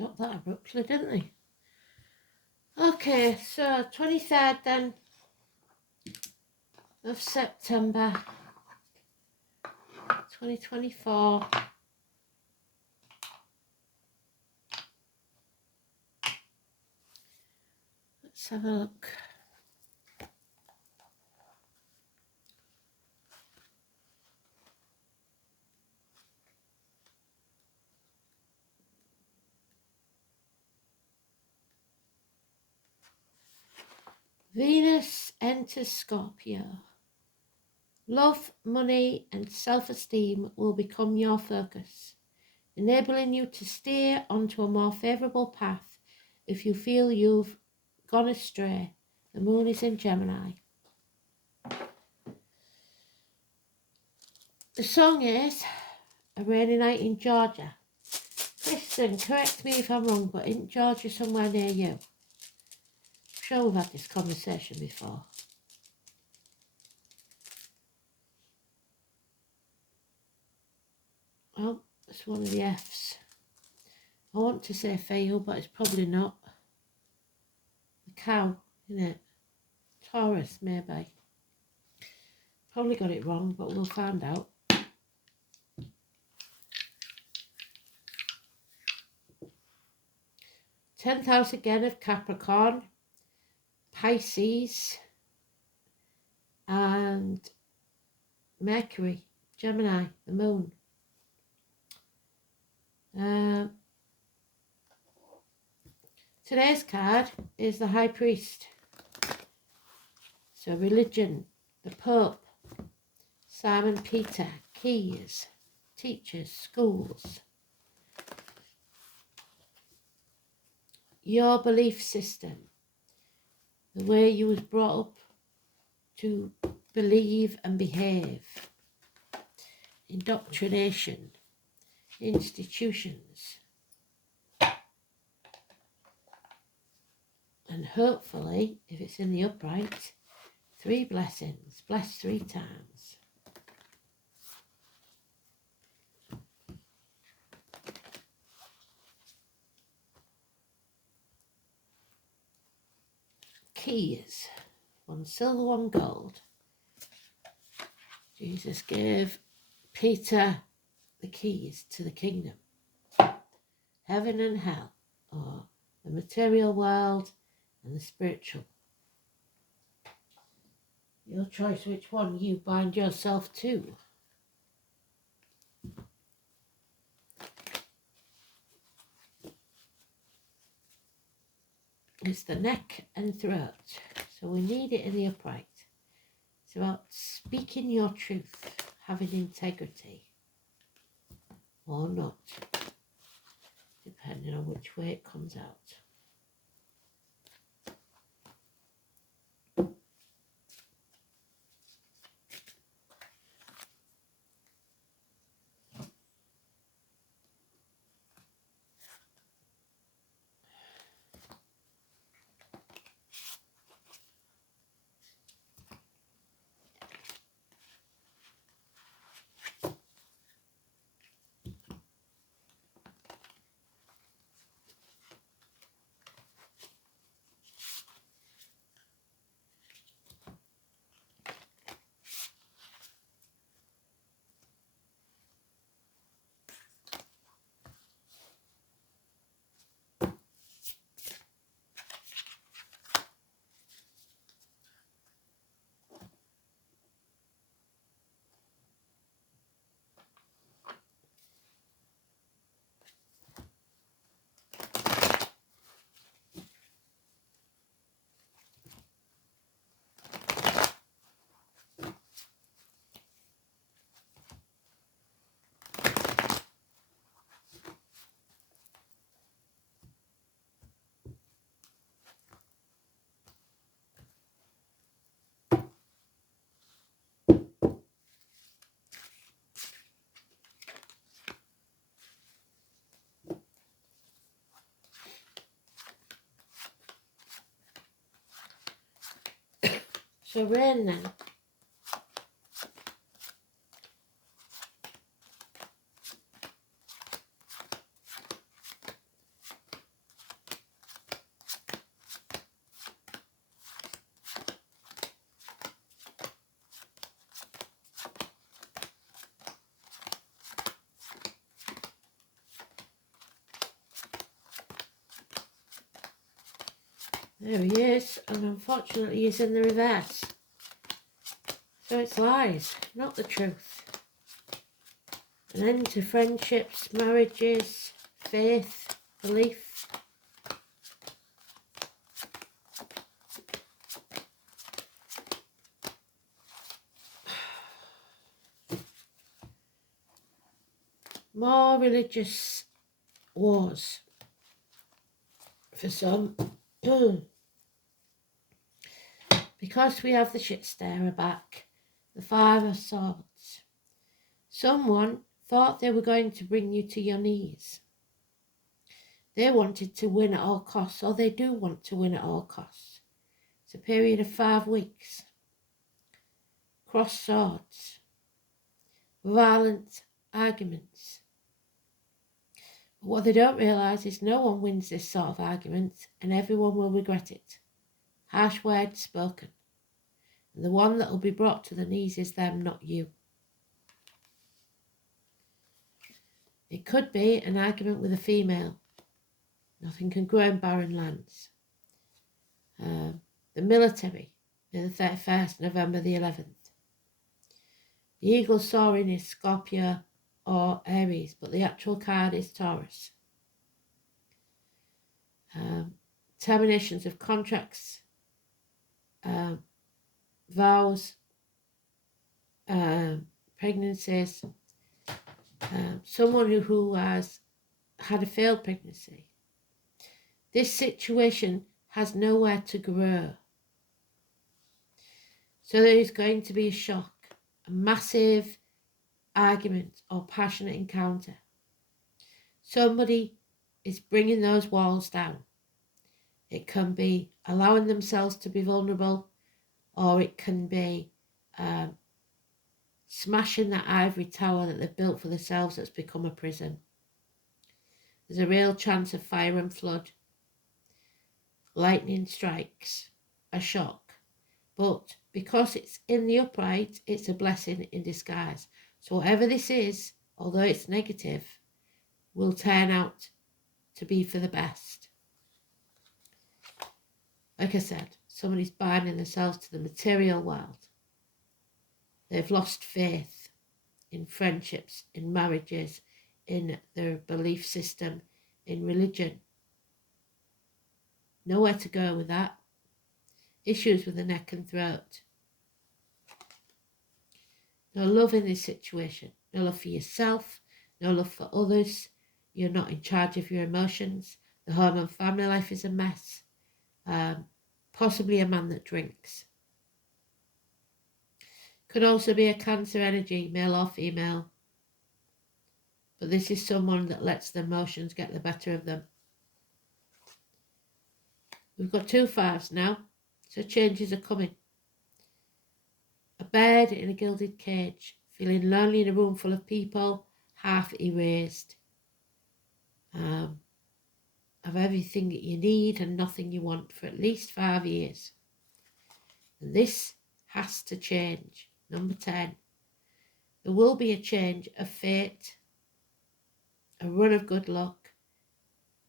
stopped that abruptly, didn't they? Okay, so 23rd then of September 2024. Let's have a look. Venus enters Scorpio. Love, money and self-esteem will become your focus, enabling you to steer onto a more favourable path if you feel you've gone astray. The moon is in Gemini. The song is A Rainy Night in Georgia. Listen, correct me if I'm wrong, but isn't Georgia somewhere near you? I'm sure we've had this conversation before. Oh, that's one of the F's. I want to say fail, but it's probably not. The cow, isn't it? Taurus, maybe. Probably got it wrong, but we'll find out. 10th house again of Capricorn, Pisces, and Mercury, Gemini, the moon. Today's card is the High Priest. So religion, the Pope, Simon Peter, keys, teachers, schools. Your belief system, the way you was brought up to believe and behave. Indoctrination, institutions. And hopefully, if it's in the upright, 3 blessings, blessed 3 times. Keys, 1 silver, 1 gold. Jesus gave Peter the keys to the kingdom. Heaven and hell, or the material world and the spiritual. Your choice which one you bind yourself to. It's the neck and throat, so we need it in the upright. It's about speaking your truth, having integrity, or not, depending on which way it comes out. So rain then. There he is, and unfortunately he's in the reverse. So it's lies, not the truth. An end to friendships, marriages, faith, belief. More religious wars for some. Because we have the shit starer back, the Five of Swords. Someone thought they were going to bring you to your knees. They wanted to win at all costs, or they do want to win at all costs. It's a period of 5 weeks. Cross swords. Violent arguments. But what they don't realise is no one wins this sort of argument, and everyone will regret it. Harsh words spoken. And the one that will be brought to the knees is them, not you. It could be an argument with a female. Nothing can grow in barren lands. The military, the 31st, November the 11th. The eagle soaring is Scorpio or Aries, but the actual card is Taurus. Terminations of contracts, vows, pregnancies, someone who has had a failed pregnancy. This situation has nowhere to grow. So there is going to be a shock, a massive argument or passionate encounter. Somebody is bringing those walls down. It can be allowing themselves to be vulnerable, or it can be smashing that ivory tower that they've built for themselves that's become a prison. There's a real chance of fire and flood. Lightning strikes, a shock. But because it's in the upright, it's a blessing in disguise. So whatever this is, although it's negative, will turn out to be for the best. Like I said, somebody's binding themselves to the material world. They've lost faith in friendships, in marriages, in their belief system, in religion. Nowhere to go with that. Issues with the neck and throat. No love in this situation. No love for yourself. No love for others. You're not in charge of your emotions. The home and family life is a mess. Possibly a man that drinks. Could also be a Cancer energy, male or female. But this is someone that lets the emotions get the better of them. We've got 2 5s now, so changes are coming. A bird in a gilded cage, feeling lonely in a room full of people, half erased. Of everything that you need and nothing you want for at least 5 years. And this has to change. Number 10. There will be a change of fate, a run of good luck.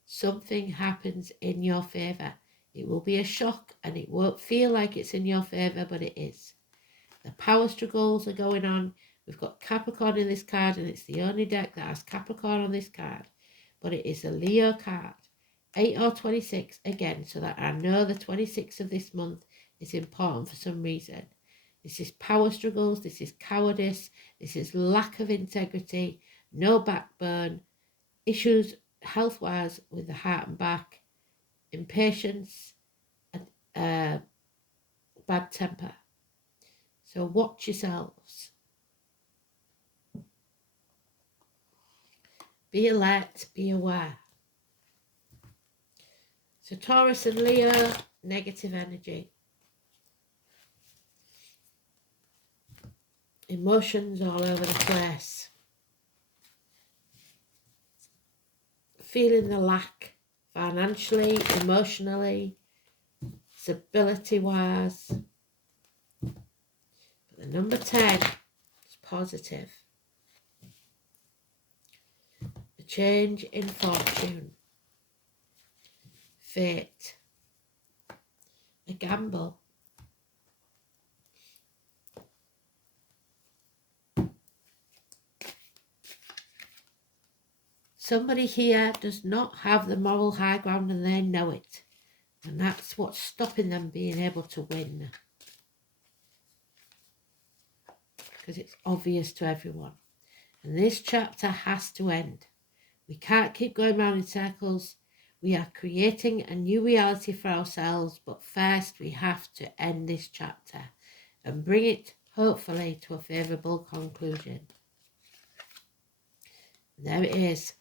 Something happens in your favour. It will be a shock and it won't feel like it's in your favour, but it is. The power struggles are going on. We've got Capricorn in this card, and it's the only deck that has Capricorn on this card. But it is a Leo card. 8 or 26 again, so that I know the 26th of this month is important for some reason. This is power struggles, this is cowardice, this is lack of integrity, no backbone, issues health-wise with the heart and back, impatience, and bad temper. So watch yourselves. Be alert, be aware. So Taurus and Leo, negative energy. Emotions all over the place. Feeling the lack financially, emotionally, stability-wise. But the number 10 is positive. A change in fortune. Fate. gamble. Somebody here does not have the moral high ground and they know it. And that's what's stopping them being able to win. Because it's obvious to everyone. And this chapter has to end. We can't keep going round in circles. We are creating a new reality for ourselves, but first we have to end this chapter and bring it, hopefully, to a favourable conclusion. And there it is.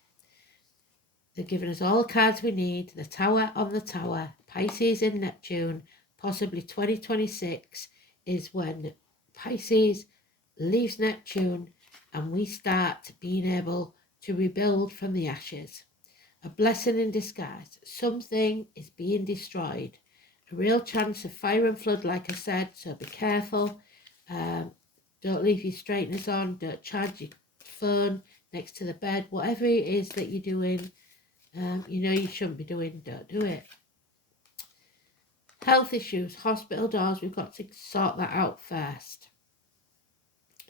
They've given us all the cards we need. The Tower on the Tower, Pisces and Neptune, possibly 2026 is when Pisces leaves Neptune and we start being able to rebuild from the ashes. A blessing in disguise. Something is being destroyed. A real chance of fire and flood, like I said, so be careful. Don't leave your straighteners on. Don't charge your phone next to the bed. Whatever it is that you're doing, you know you shouldn't be doing, don't do it. Health issues, hospital doors, we've got to sort that out first.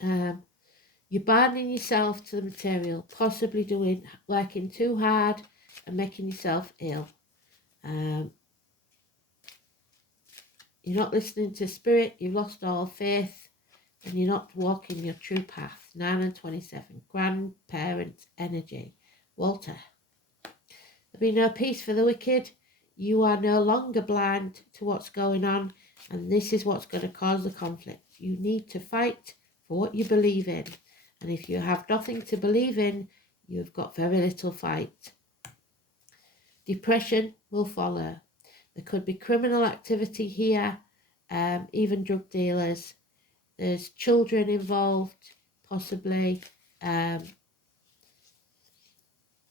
You're binding yourself to the material, possibly working too hard and making yourself ill. You're not listening to spirit, you've lost all faith, and you're not walking your true path. 9 and 27, grandparents' energy. Walter. There'll be no peace for the wicked. You are no longer blind to what's going on, and this is what's going to cause the conflict. You need to fight for what you believe in, and if you have nothing to believe in, you've got very little fight. Depression will follow. There could be criminal activity here, even drug dealers. There's children involved, possibly.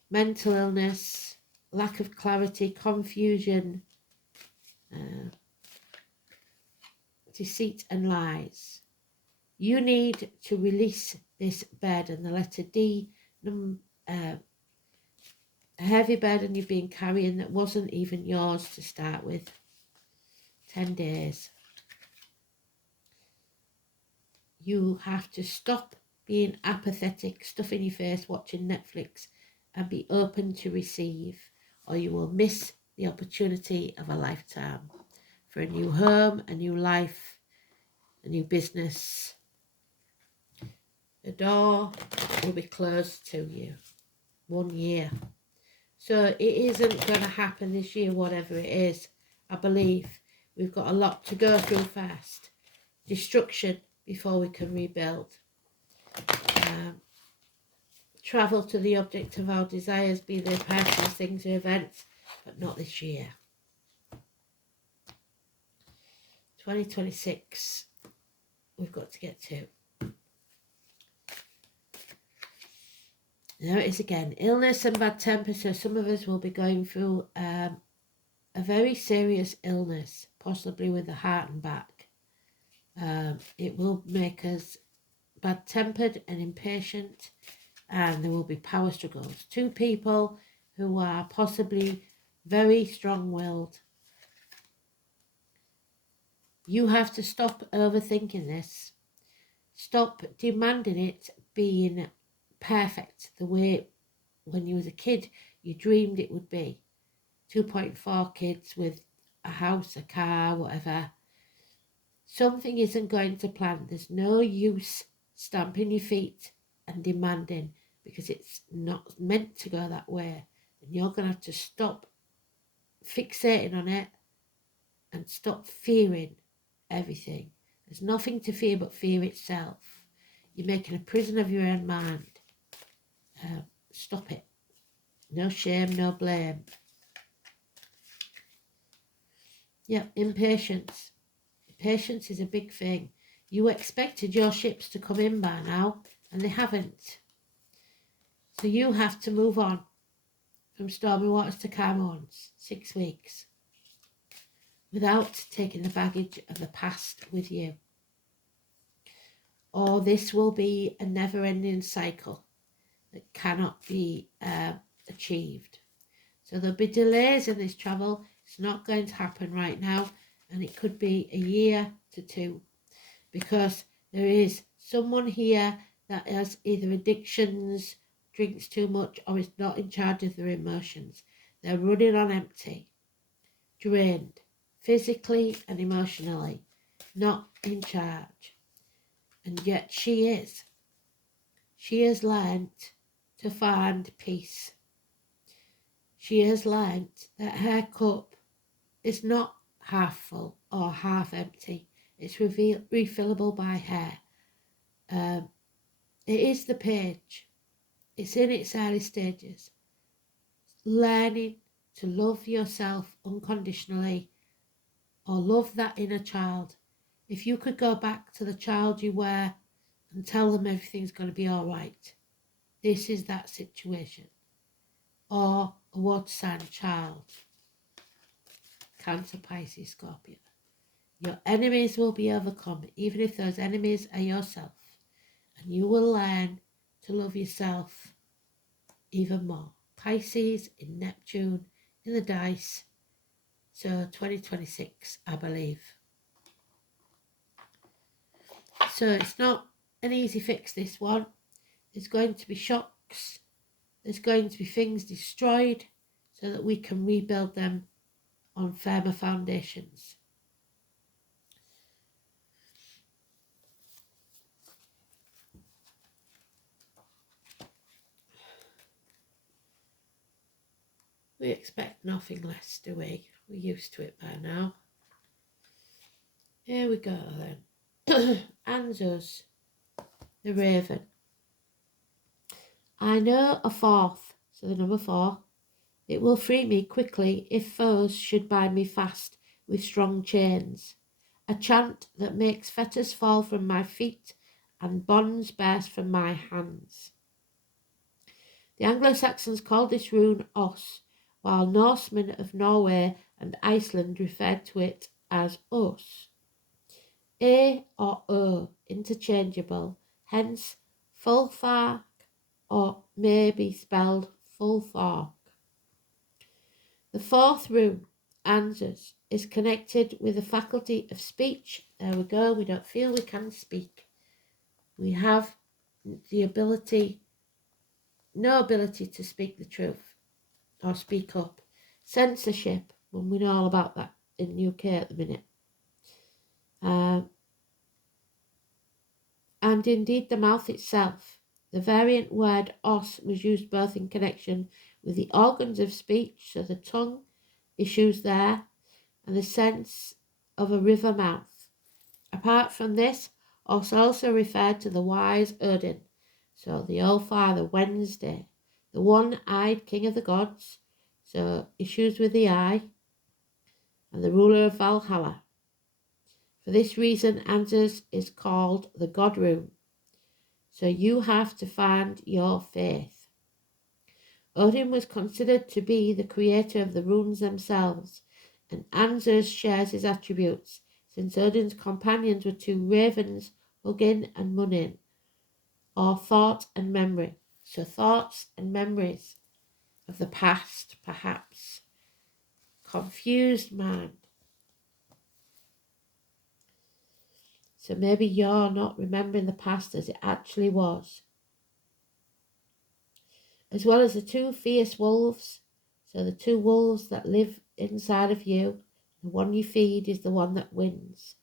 Mental illness, lack of clarity, confusion, deceit and lies. You need to release this burden, the letter D, a heavy burden you've been carrying that wasn't even yours to start with. 10 days. You have to stop being apathetic, stuffing your face, watching Netflix, and be open to receive, or you will miss the opportunity of a lifetime for a new home, a new life, a new business. The door will be closed to you. 1 year. So it isn't going to happen this year, whatever it is. I believe we've got a lot to go through first. Destruction before we can rebuild. Travel to the object of our desires, be they personal things or events, but not this year. 2026, we've got to get to. There it is again. Illness and bad temper. So some of us will be going through a very serious illness, possibly with the heart and back. It will make us bad-tempered and impatient, and there will be power struggles. 2 people who are possibly very strong-willed. You have to stop overthinking this. Stop demanding it being perfect the way when you was a kid you dreamed it would be. 2.4 kids with a house, a car, whatever. Something isn't going to plan. There's no use stamping your feet and demanding, because it's not meant to go that way. And you're going to have to stop fixating on it and stop fearing everything. There's nothing to fear but fear itself. You're making a prison of your own mind. Stop it. No shame, no blame. Yeah, impatience. Patience is a big thing. You expected your ships to come in by now, and they haven't. So you have to move on from stormy waters to calm ones. 6 weeks. Without taking the baggage of the past with you. Or this will be a never-ending cycle that cannot be achieved. So there'll be delays in this travel. It's not going to happen right now. and it could be a year to 2, because there is someone here that has either addictions, drinks too much, or is not in charge of their emotions. They're running on empty, drained, physically and emotionally, not in charge. And yet she is. She has learnt to find peace. She has learnt that her cup is not half full or half empty. It's refillable by her. It is the page. It's in its early stages. Learning to love yourself unconditionally, or love that inner child. If you could go back to the child you were and tell them everything's going to be all right, this is that situation. Or a water sign child, Cancer, Pisces, Scorpio. Your enemies will be overcome, even if those enemies are yourself. And you will learn to love yourself even more. Pisces in Neptune in the dice. So 2026, I believe. So it's not an easy fix, this one. There's going to be shocks. There's going to be things destroyed so that we can rebuild them on firmer foundations. We expect nothing less, do we? We're used to it by now. Here we go then. Answers. The Raven. I know a 4th, so the number 4. It will free me quickly if foes should bind me fast with strong chains. A chant that makes fetters fall from my feet and bonds burst from my hands. The Anglo-Saxons called this rune Os, while Norsemen of Norway and Iceland referred to it as Os. A or O, interchangeable, hence Fulthark, or may be spelled Fulthark. The 4th rune, Answers, is connected with the faculty of speech. There we go, we don't feel we can speak. We have the ability, no ability to speak the truth or speak up. Censorship, when we know all about that in the UK at the minute. And indeed the mouth itself. The variant word os was used both in connection with the organs of speech, so the tongue issues there, and the sense of a river mouth. Apart from this, os also referred to the wise Odin, so the All-Father Wednesday, the one-eyed king of the gods, so issues with the eye, and the ruler of Valhalla. For this reason, Answers is called the God Rune. So you have to find your faith. Odin was considered to be the creator of the runes themselves, and Answers shares his attributes, since Odin's companions were 2 ravens, Hugin and Munin, or thought and memory. So thoughts and memories of the past, perhaps. Confused mind. So maybe you're not remembering the past as it actually was. As well as the 2 fierce wolves. So the 2 wolves that live inside of you. The one you feed is the one that wins.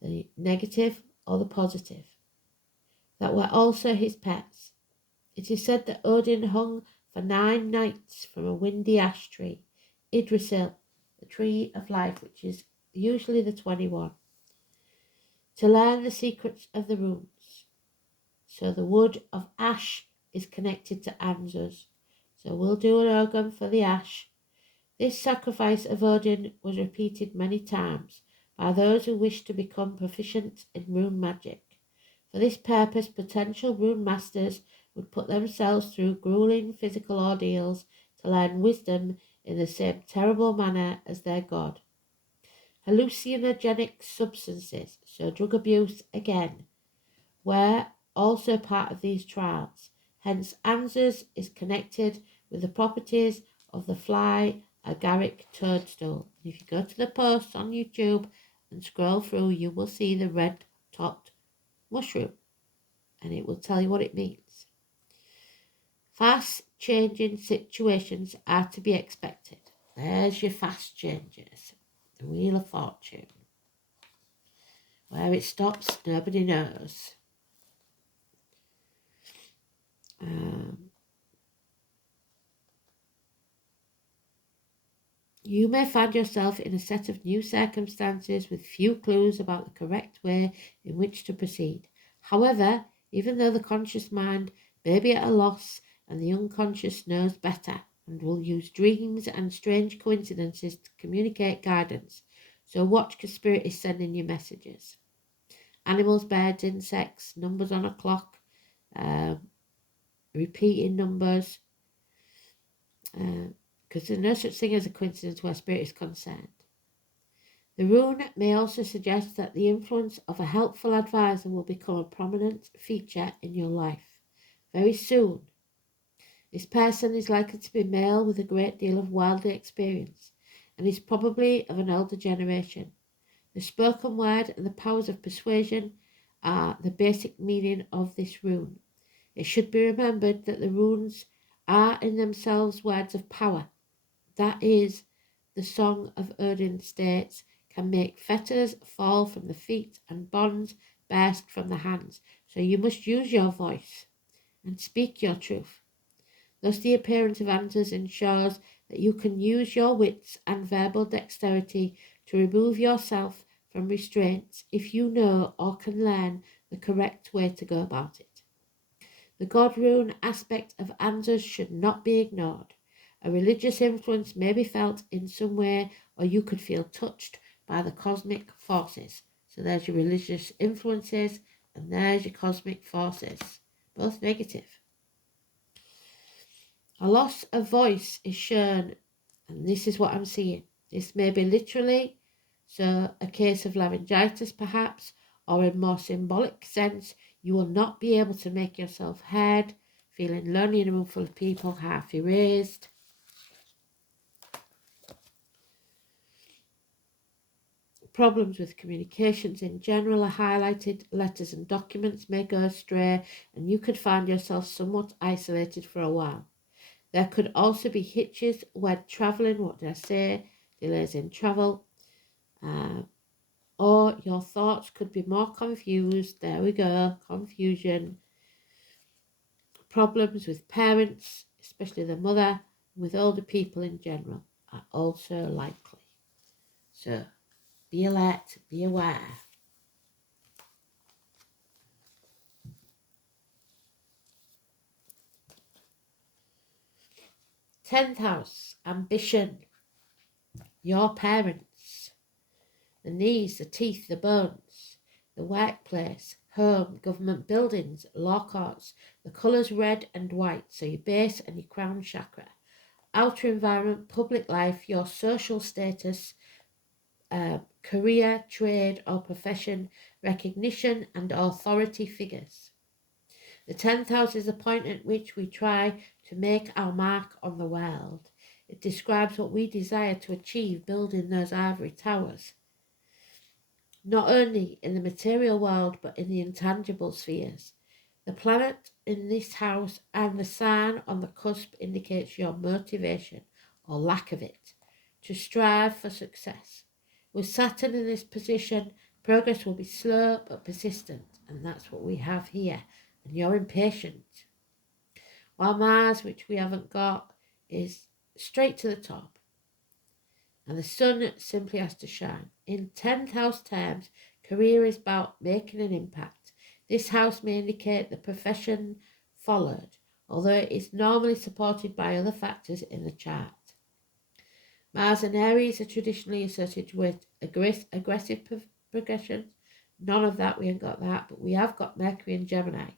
The negative or the positive. That were also his pets. It is said that Odin hung for 9 nights from a windy ash tree, Yggdrasil, the tree of life, which is usually the 21, to learn the secrets of the runes. So the wood of ash is connected to Answers. So we'll do an organ for the ash. This sacrifice of Odin was repeated many times by those who wished to become proficient in rune magic. For this purpose, potential rune masters would put themselves through grueling physical ordeals to learn wisdom in the same terrible manner as their god. Hallucinogenic substances, so drug abuse again, were also part of these trials. Hence, Answers is connected with the properties of the fly agaric toadstool. If you go to the posts on YouTube, and scroll through, you will see the red topped mushroom, and it will tell you what it means. Fast changing situations are to be expected. There's your fast changes. The Wheel of Fortune. Where it stops, nobody knows. You may find yourself in a set of new circumstances with few clues about the correct way in which to proceed. However, even though the conscious mind may be at a loss, and the unconscious knows better and will use dreams and strange coincidences to communicate guidance, so watch because Spirit is sending you messages. Animals, birds, insects, numbers on a clock, repeating numbers, because there's no such thing as a coincidence where Spirit is concerned. The rune may also suggest that the influence of a helpful advisor will become a prominent feature in your life very soon. This person is likely to be male with a great deal of worldly experience and is probably of an older generation. The spoken word and the powers of persuasion are the basic meaning of this rune. It should be remembered that the runes are in themselves words of power. That is, the Song of Odin states, can make fetters fall from the feet and bonds burst from the hands. So you must use your voice and speak your truth. Thus the appearance of answers ensures that you can use your wits and verbal dexterity to remove yourself from restraints if you know or can learn the correct way to go about it. The God rune aspect of answers should not be ignored. A religious influence may be felt in some way, or you could feel touched by the cosmic forces. So there's your religious influences, and there's your cosmic forces, both negative. A loss of voice is shown, and this is what I'm seeing. This may be literally, so a case of laryngitis perhaps, or in more symbolic sense, you will not be able to make yourself heard, feeling lonely in a room full of people, half erased. Problems with communications in general are highlighted. Letters and documents may go astray, and you could find yourself somewhat isolated for a while. There could also be hitches when travelling, what did I say? Delays in travel. Or your thoughts could be more confused. There we go, confusion. Problems with parents, especially the mother, with older people in general, are also likely. So be alert, be aware. Tenth house, ambition, your parents, the knees, the teeth, the bones, the workplace, home, government buildings, law courts, the colours red and white, so your base and your crown chakra, outer environment, public life, your social status, career, trade or profession, recognition and authority figures. The 10th house is the point at which we try to make our mark on the world. It describes what we desire to achieve building those ivory towers, not only in the material world but in the intangible spheres. The planet in this house and the sign on the cusp indicates your motivation, or lack of it, to strive for success. With Saturn in this position, progress will be slow but persistent, and that's what we have here. And you're impatient. While Mars, which we haven't got, is straight to the top. And the sun simply has to shine. In 10th house terms, career is about making an impact. This house may indicate the profession followed, although it is normally supported by other factors in the chart. Mars and Aries are traditionally associated with aggressive progression. None of that, we ain't got that, but we have got Mercury and Gemini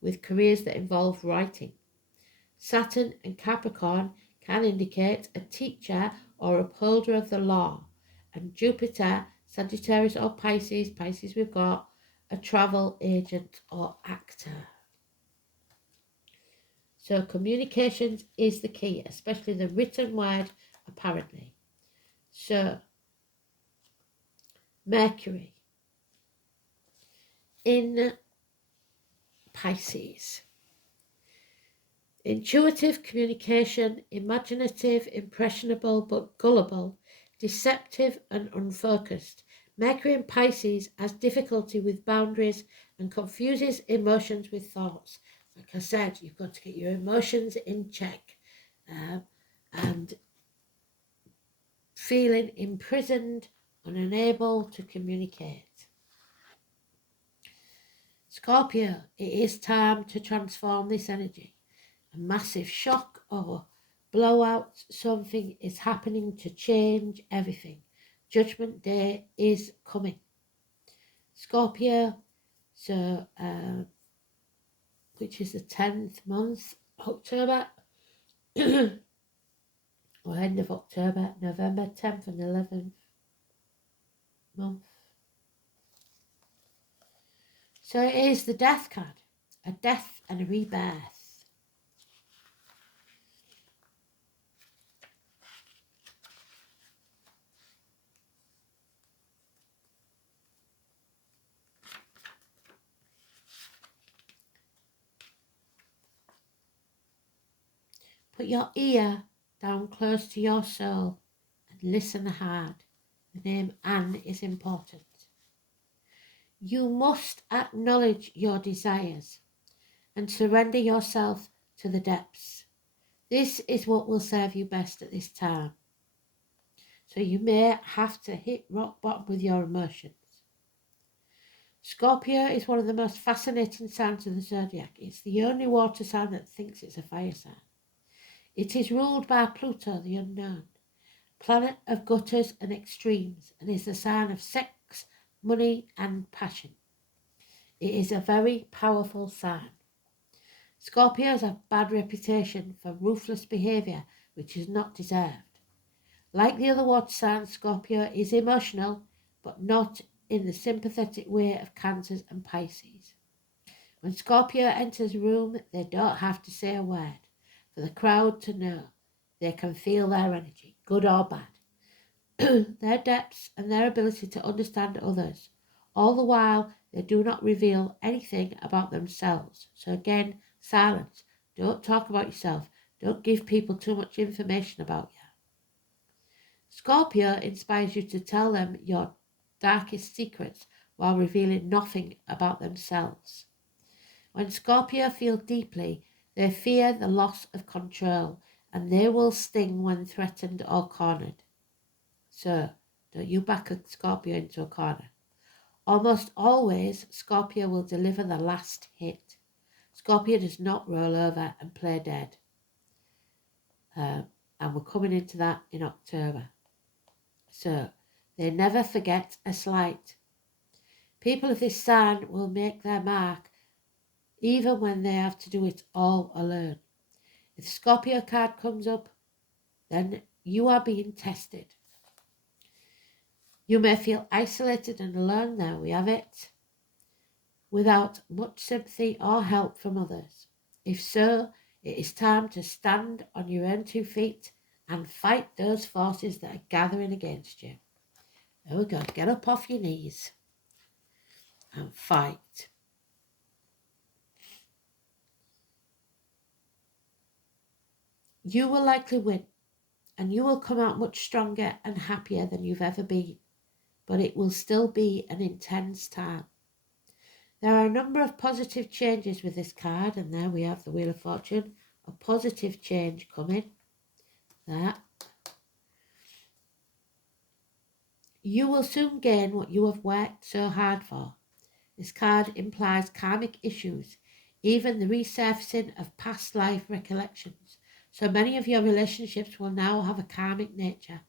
with careers that involve writing. Saturn and Capricorn can indicate a teacher or upholder of the law, and Jupiter, Sagittarius or Pisces we've got, a travel agent or actor. So communications is the key, especially the written word, apparently. So Mercury in Pisces. Intuitive communication, imaginative, impressionable but gullible, deceptive and unfocused. Mercury in Pisces has difficulty with boundaries and confuses emotions with thoughts. Like I said, you've got to get your emotions in check, and feeling imprisoned and unable to communicate. Scorpio, it is time to transform this energy. A massive shock or blowout, something is happening to change everything. Judgment Day is coming. Scorpio, so which is the 10th month, October, or end of October, November 10th and 11th month. So it is the death card, a death and a rebirth. Put your ear down close to your soul and listen hard. The name Anne is important. You must acknowledge your desires and surrender yourself to the depths. This is what will serve you best at this time. So you may have to hit rock bottom with your emotions. Scorpio is one of the most fascinating signs of the zodiac. It's the only water sign that thinks it's a fire sign. It is ruled by Pluto, the unknown, planet of gutters and extremes, and is the sign of sex, money, and passion. It is a very powerful sign. Scorpios have bad reputation for ruthless behaviour, which is not deserved. Like the other water signs, Scorpio is emotional, but not in the sympathetic way of Cancers and Pisces. When Scorpio enters a room, they don't have to say a word for the crowd to know. They can feel their energy, good or bad, their depths and their ability to understand others. All the while, they do not reveal anything about themselves. So again, silence. Don't talk about yourself. Don't give people too much information about you. Scorpio inspires you to tell them your darkest secrets while revealing nothing about themselves. When Scorpio feel deeply, they fear the loss of control, and they will sting when threatened or cornered. So, don't you back a Scorpio into a corner. Almost always, Scorpio will deliver the last hit. Scorpio does not roll over and play dead. And we're coming into that in October. So, they never forget a slight. People of this sign will make their mark even when they have to do it all alone. If the Scorpio card comes up, then you are being tested. You may feel isolated and alone, there we have it, without much sympathy or help from others. If so, it is time to stand on your own 2 feet and fight those forces that are gathering against you. There we go, get up off your knees and fight. You will likely win, and you will come out much stronger and happier than you've ever been, but it will still be an intense time. There are a number of positive changes with this card, and there we have the Wheel of Fortune, a positive change coming. There. You will soon gain what you have worked so hard for. This card implies karmic issues, even the resurfacing of past life recollections. So many of your relationships will now have a karmic nature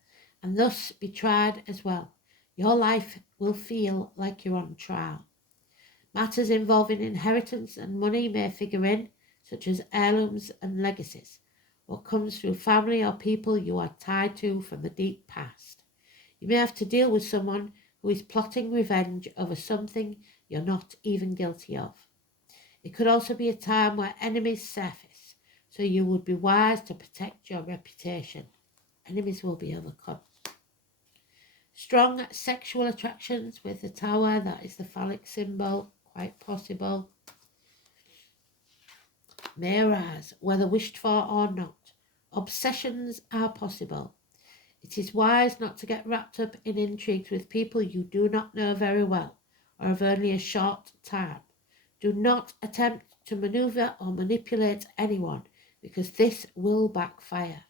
and thus be tried as well. Your life will feel like you're on trial. Matters involving inheritance and money may figure in, such as heirlooms and legacies. What comes through family or people you are tied to from the deep past. You may have to deal with someone who is plotting revenge over something you're not even guilty of. It could also be a time where enemies surface, so you would be wise to protect your reputation. Enemies will be overcome. Strong sexual attractions with the tower, that is the phallic symbol, quite possible. May arise, whether wished for or not. Obsessions are possible. It is wise not to get wrapped up in intrigues with people you do not know very well or of only a short time. Do not attempt to maneuver or manipulate anyone, because this will backfire.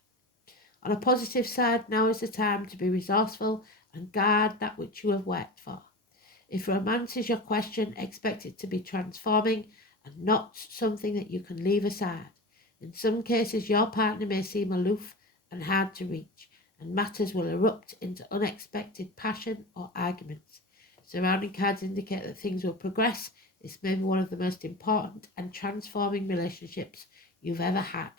On a positive side, now is the time to be resourceful and guard that which you have worked for. If romance is your question, expect it to be transforming and not something that you can leave aside. In some cases, your partner may seem aloof and hard to reach, and matters will erupt into unexpected passion or arguments. Surrounding cards indicate that things will progress. This may be one of the most important and transforming relationships you've ever had.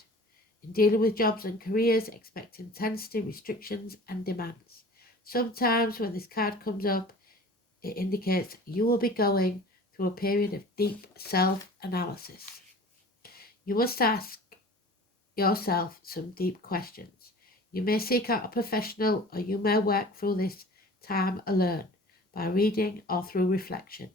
In dealing with jobs and careers, expect intensity, restrictions, and demands. Sometimes when this card comes up, it indicates you will be going through a period of deep self-analysis. You must ask yourself some deep questions. You may seek out a professional, or you may work through this time alone by reading or through reflection.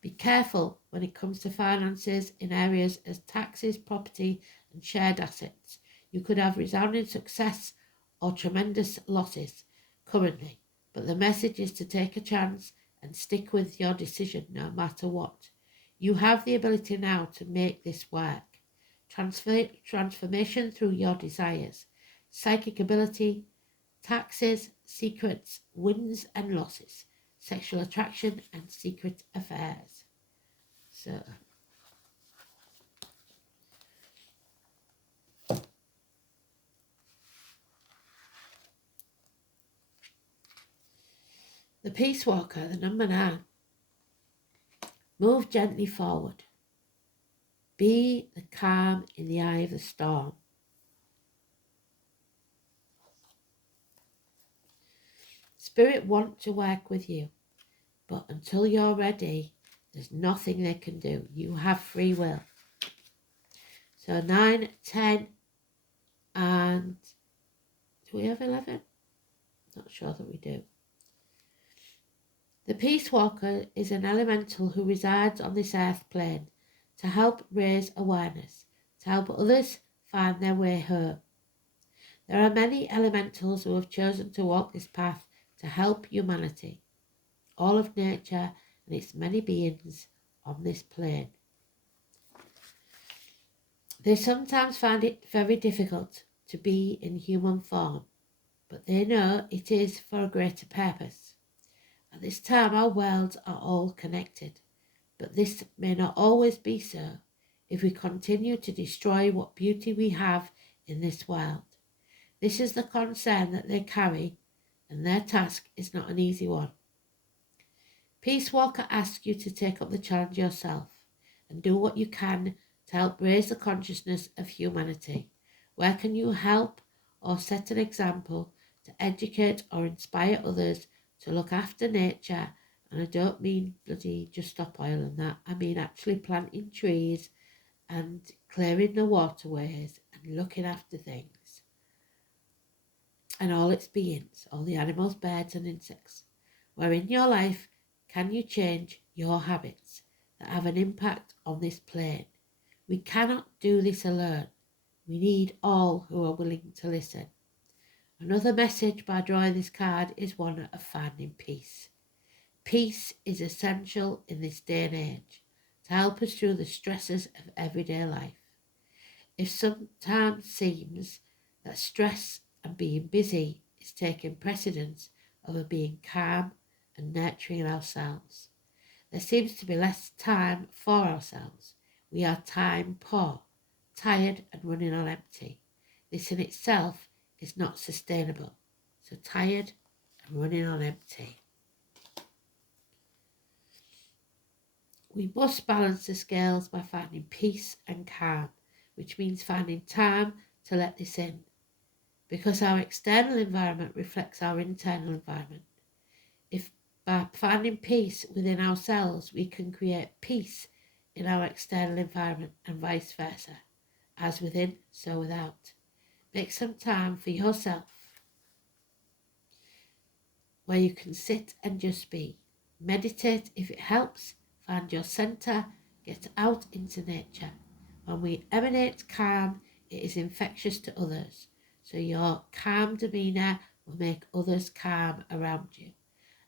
Be careful when it comes to finances in areas as taxes, property, and shared assets. You could have resounding success or tremendous losses currently, but the message is to take a chance and stick with your decision no matter what. You have the ability now to make this work. Transformation through your desires, psychic ability, taxes, secrets, wins and losses, sexual attraction and secret affairs. So, the Peace Walker, the number 9. Move gently forward. Be the calm in the eye of the storm. Spirit want to work with you, but until you're ready, there's nothing they can do. You have free will. So 9, 10, and do we have 11? Not sure that we do. The Peace Walker is an elemental who resides on this earth plane to help raise awareness, to help others find their way home. There are many elementals who have chosen to walk this path to help humanity, all of nature and its many beings on this plane. They sometimes find it very difficult to be in human form, but they know it is for a greater purpose. At this time, our worlds are all connected, but this may not always be so if we continue to destroy what beauty we have in this world. This is the concern that they carry, and their task is not an easy one. Peace Walker asks you to take up the challenge yourself and do what you can to help raise the consciousness of humanity. Where can you help or set an example to educate or inspire others to look after nature? And I don't mean bloody just stop oil and that. I mean actually planting trees and clearing the waterways and looking after things. And all its beings, all the animals, birds and insects. Where in your life can you change your habits that have an impact on this plane? We cannot do this alone. We need all who are willing to listen. Another message by drawing this card is one of finding peace. Peace is essential in this day and age to help us through the stresses of everyday life. It sometimes seems that stress and being busy is taking precedence over being calm and nurturing ourselves. There seems to be less time for ourselves. We are time poor, tired and running on empty. This in itself is not sustainable. So tired and running on empty. We must balance the scales by finding peace and calm, which means finding time to let this in, because our external environment reflects our internal environment. If by finding peace within ourselves, we can create peace in our external environment and vice versa, as within, so without. Make some time for yourself. where you can sit and just be. Meditate if it helps, find your centre, get out into nature. When we emanate calm, it is infectious to others. So your calm demeanour will make others calm around you.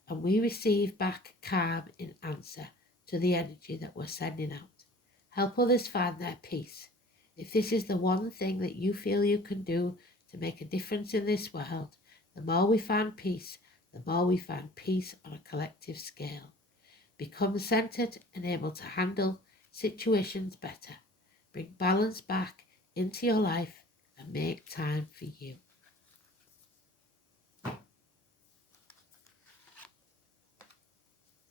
And we receive back calm in answer to the energy that we're sending out. Help others find their peace. If this is the one thing that you feel you can do to make a difference in this world, the more we find peace, the more we find peace on a collective scale. Become centered and able to handle situations better. Bring balance back into your life and make time for you.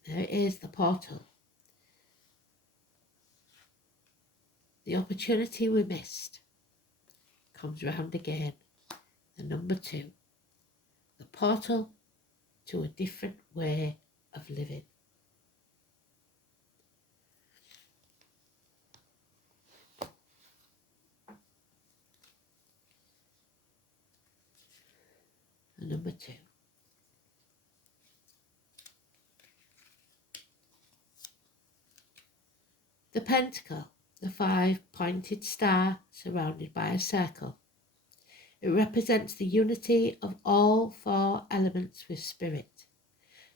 There it is, the portal. The opportunity we missed comes round again. The number 2. The portal to a different way of living. The number 2. The pentacle, the 5-pointed star surrounded by a circle. It represents the unity of all 4 elements with spirit.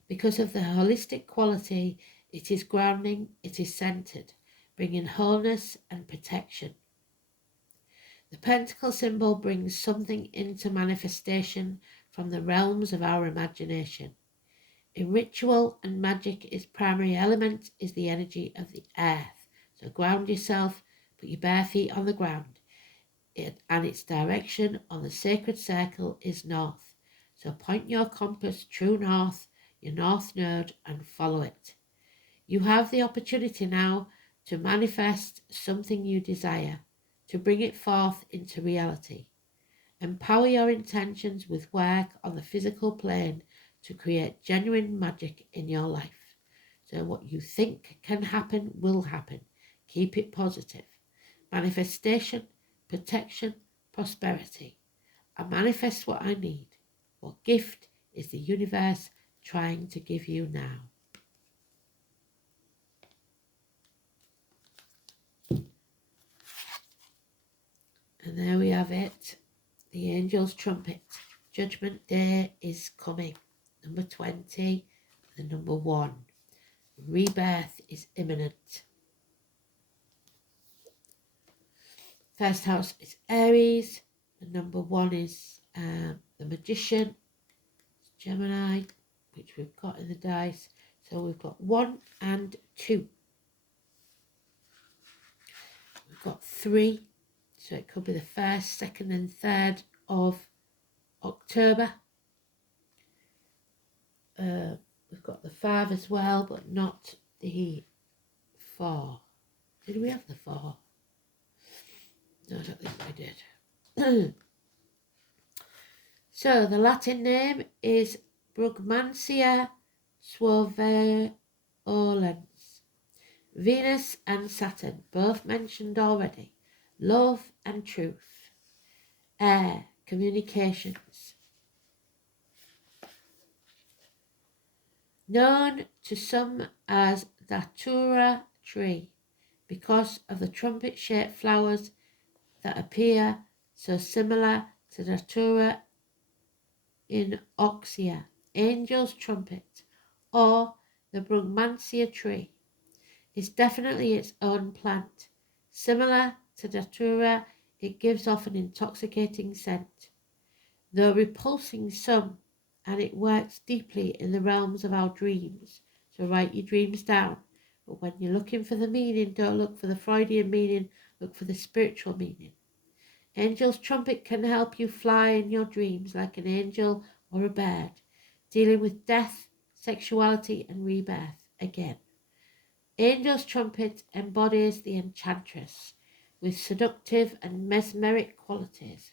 Because of the holistic quality, it is grounding, it is centered, bringing wholeness and protection. The pentacle symbol brings something into manifestation from the realms of our imagination. In ritual and magic, its primary element is the energy of the earth. So ground yourself, put your bare feet on the ground, and its direction on the sacred circle is north. So point your compass true north, your north node, and follow it. You have the opportunity now to manifest something you desire, to bring it forth into reality. Empower your intentions with work on the physical plane to create genuine magic in your life. So what you think can happen will happen. Keep it positive. Manifestation, protection, prosperity. I manifest what I need. What gift is the universe trying to give you now? And there we have it. The angel's trumpet. Judgment Day is coming. Number 20, the number 1. Rebirth is imminent. First house is Aries. The number 1 is the Magician. It's Gemini, which we've got in the dice. So we've got 1 and 2. We've got 3. So it could be the 1st, 2nd and 3rd of October. We've got the 5 as well, but not the 4. Did we have the 4? No, I don't think we did. So the Latin name is Brugmansia suaveolens. Venus and Saturn, both mentioned already. Love and truth. Air, communications. Known to some as Datura tree because of the trumpet-shaped flowers that appear so similar to Datura in Oxia, angel's trumpet, or the Brugmansia tree, is definitely its own plant. Similar to Datura, it gives off an intoxicating scent, though repulsing some, and it works deeply in the realms of our dreams. So write your dreams down. But when you're looking for the meaning, don't look for the Freudian meaning, look for the spiritual meaning. Angel's trumpet can help you fly in your dreams like an angel or a bird, dealing with death, sexuality and rebirth again. Angel's trumpet embodies the enchantress with seductive and mesmeric qualities.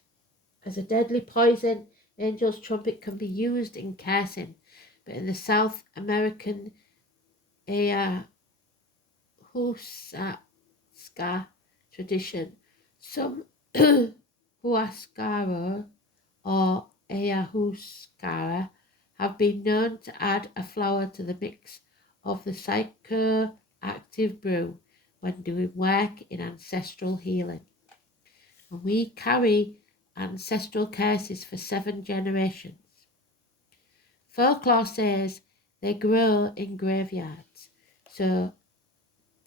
As a deadly poison, angel's trumpet can be used in cursing, but in the South American Ayahuasca tradition, some Huascara or Ayahuasca have been known to add a flower to the mix of the psychoactive brew when doing work in ancestral healing. And we carry ancestral curses for 7 generations. Folklore says they grow in graveyards. So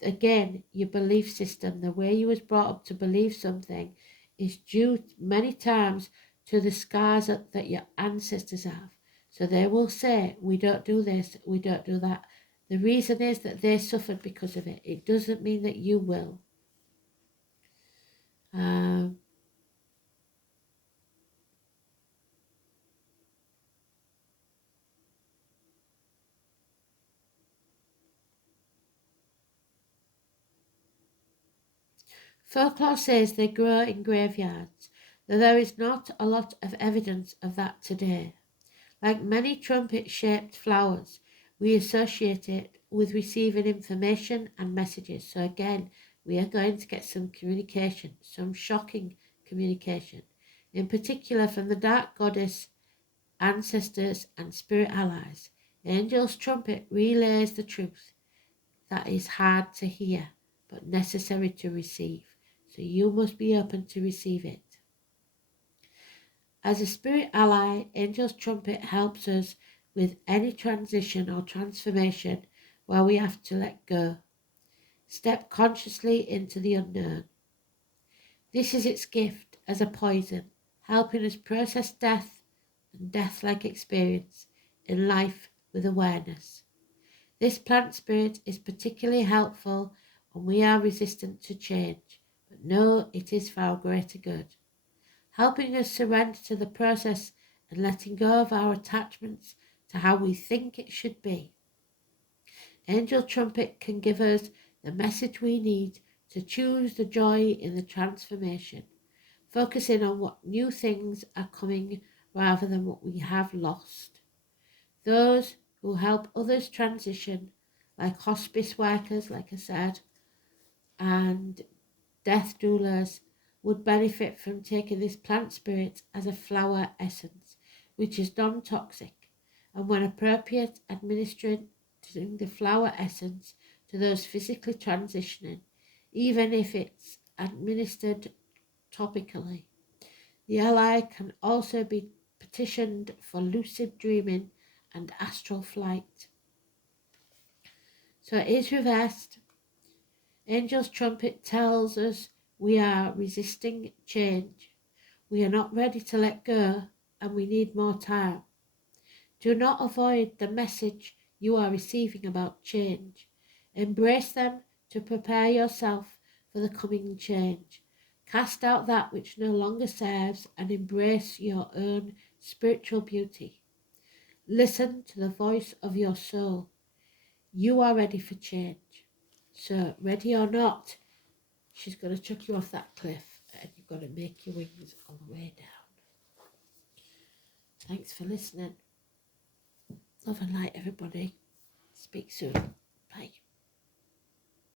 again, your belief system, the way you was brought up to believe something, is due many times to the scars that your ancestors have. So they will say, we don't do this, we don't do that. The reason is that they suffered because of it. It doesn't mean that you will. Folklore says they grow in graveyards, though there is not a lot of evidence of that today. Like many trumpet-shaped flowers, we associate it with receiving information and messages. So again, we are going to get some communication, some shocking communication, in particular from the dark goddess, ancestors and spirit allies. Angel's trumpet relays the truth that is hard to hear, but necessary to receive. So you must be open to receive it. As a spirit ally, Angel's trumpet helps us with any transition or transformation where we have to let go. Step consciously into the unknown. This is its gift as a poison, helping us process death and death-like experience in life with awareness. This plant spirit is particularly helpful when we are resistant to change, but know it is for our greater good, helping us surrender to the process and letting go of our attachments to how we think it should be. Angel Trumpet can give us the message we need to choose the joy in the transformation, focusing on what new things are coming rather than what we have lost. Those who help others transition, like hospice workers, like I said, and death doulas, would benefit from taking this plant spirit as a flower essence, which is non-toxic, and when appropriate, administering the flower essence to those physically transitioning, even if it's administered topically. The ally can also be petitioned for lucid dreaming and astral flight. So it is reversed. Angel's trumpet tells us we are resisting change. We are not ready to let go and we need more time. Do not avoid the message you are receiving about change. Embrace them to prepare yourself for the coming change. Cast out that which no longer serves and embrace your own spiritual beauty. Listen to the voice of your soul. You are ready for change. So, ready or not, she's going to chuck you off that cliff and you've got to make your wings on the way down. Thanks for listening. Love and light, everybody. Speak soon.